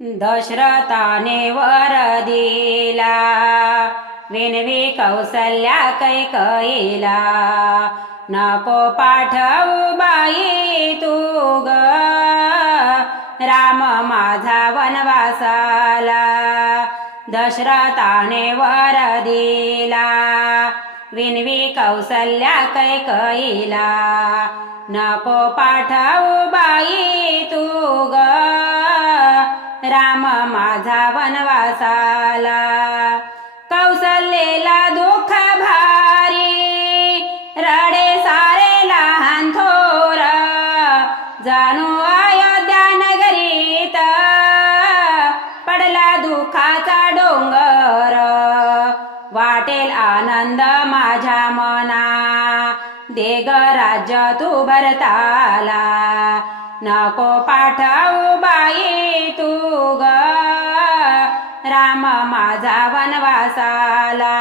दशरथाने वर दिला विनवी कौसल्या कैकयीला, नको पाठवू बाई तू ग राम माझा वनवासाला. दशरथाने वर दिला विनवी कौसल्या कैकयीला, नको पाठवू बाई तू ग राम माझा वनवासाला. कौसल्येला दुःख भारी रडे सारे लहान थोर, जाणू अयोध्या नगरीत पडला दुःखाचा डोंगर. वाटेल आनंद माझ्या मना दे ग राज्य तू भरताला, नको पाठवू बाई तू ग राम माझा वनवासाला.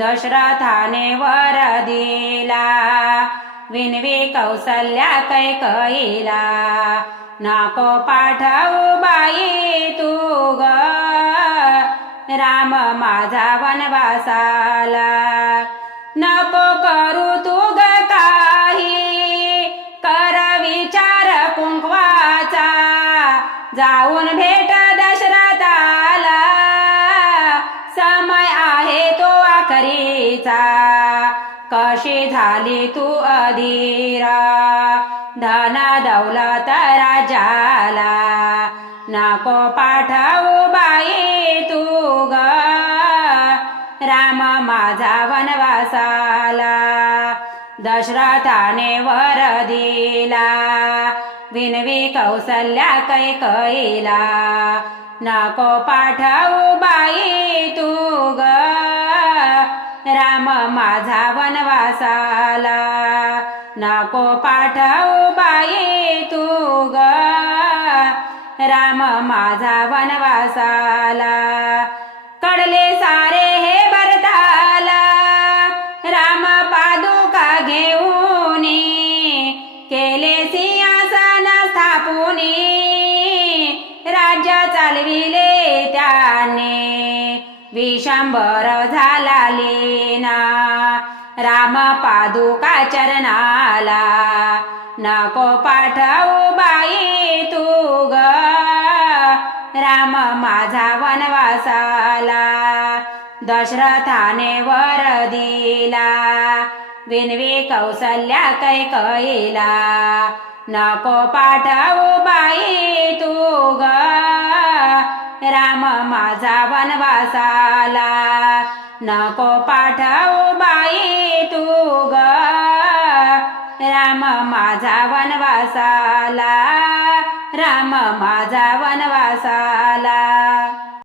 दशरथाने वर दिला विनवी कौसल्या कैकयीला, नको पाठवू बाई तू ग राम माझा वनवासाला. नको करू तू ग काही कर विचार कुंकवाचा, जाऊन भेट दशरथाला समय आहे तो आखरीचा. कशी झाली तू अधीर धन दौलत राज्याला, नको पाठवू बाई तू ग राम माझा वनवासाला. दशरथाने वर दिला विनवी कौसल्या कैकयीला, नको पाठवू बाई तू ग राम माझा वनवासाला. नको पाठवू बाई तू ग राम माझा वनवासाला. कडले सारे हे भरताला राम पादुका घेऊनी, केले सिंहासन स्थापुनी राज्य चालविले त्याने. विशंभर झाला लीना राम पादुका चरणाला, नको पाठवू बाई तू ग राम माझा वनवासाला. दशरथाने वर दिला विनवी कौसल्या कैकयीला, नको पाठवू बाई तू ग राम माझा वनवासाला. नको पाठवू बाई तू ग राम माझा वनवासाला, राम माझा वनवासाला.